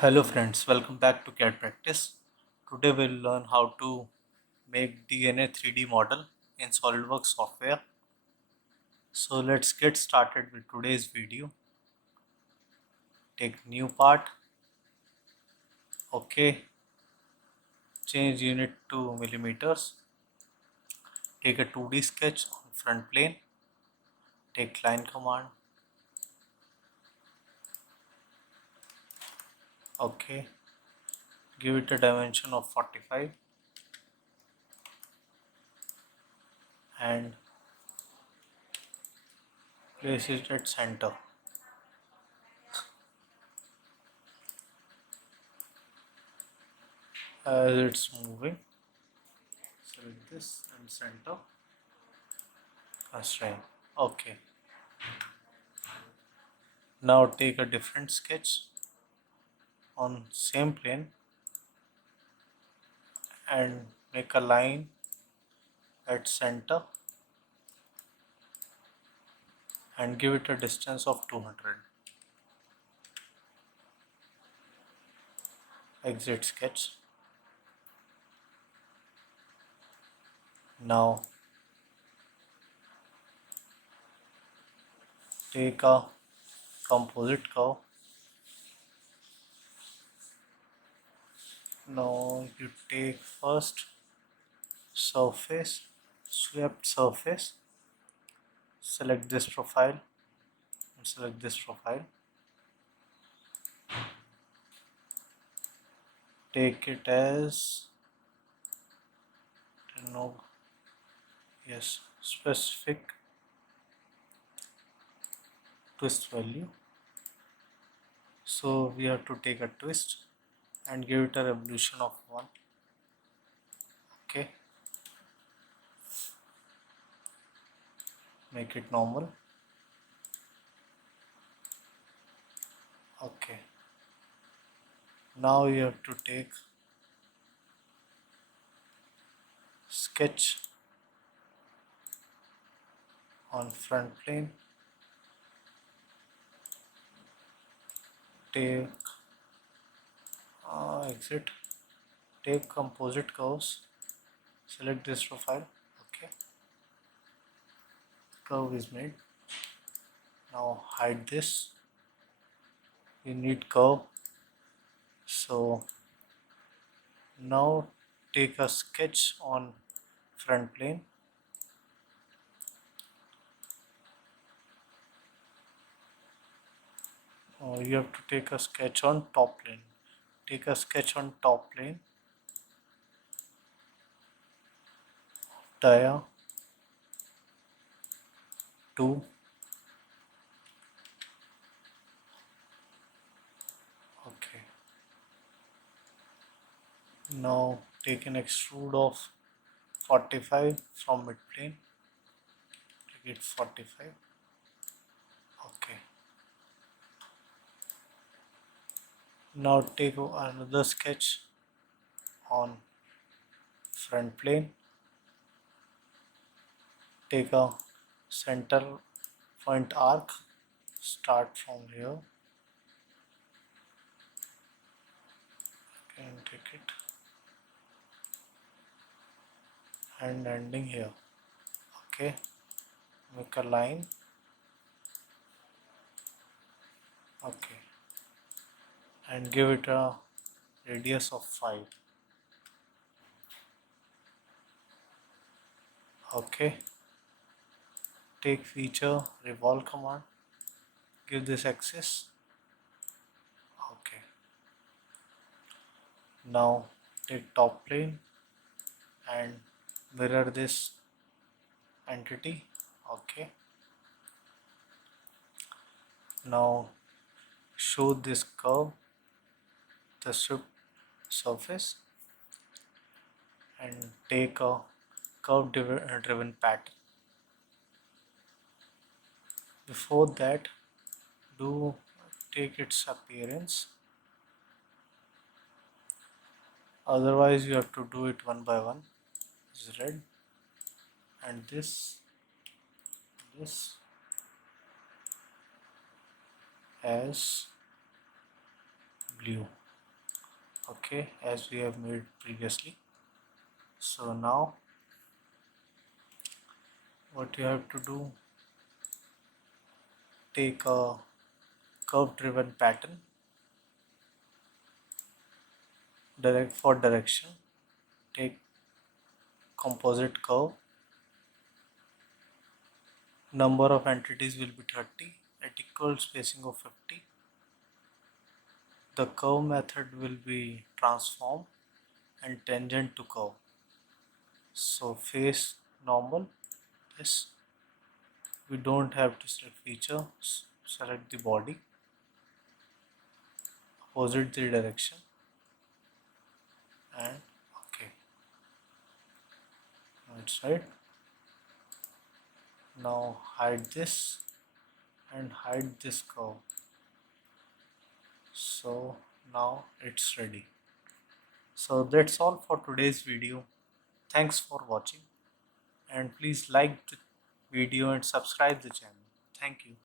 Hello friends, welcome back to CAD Practice. Today we'll learn how to make DNA 3D model in Solidworks software. So let's get started with today's video. Take new part. Okay. Change unit to millimeters. Take a 2D sketch on front plane. Take line command. Okay. Give it a dimension of 45 and place it at center. As it's moving, select this and center. Constraint. Okay. Now take a different sketch on same plane and make a line at center and give it a distance of 200. Exit sketch. Now take a composite curve. Now you take first surface, swept surface, select this profile and select this profile. Take it as specific twist value. So we have to take a twist and give it a revolution of 1. Okay. Make it normal. Okay. Now you have to take sketch on front plane. Take exit. Take composite curves. Select this profile. Okay. Curve is made. Now hide this. You need curve. So now take a sketch on front plane. You have to take a sketch on top plane. Take a sketch on top plane. Dia 2. Okay. Now take an extrude of 45 from mid plane. Take it 45. Okay. Now take another sketch on front plane. Take a center point arc. Start from here. And take it and ending here. Okay. Make a line. Okay. And give it a radius of 5. Okay. Take feature revolve command. Give this axis. Okay. Now take top plane and mirror this entity. Okay. Now show this curve, the strip surface, and take a curve driven pattern. Before that, take its appearance. Otherwise you have to do it one by one. This is red and this as blue. Okay, as we have made previously. So now what you have to do, take a curve driven pattern, direct for direction, take composite curve, number of entities will be 30 at equal spacing of 50. The curve method will be transform and tangent to curve. So face normal, yes, we don't have to select feature, select the body, opposite the direction, and okay, that's right. Now hide this and hide this curve. So now it's ready. So that's all for today's video. Thanks for watching, and please like the video and subscribe the channel. Thank you.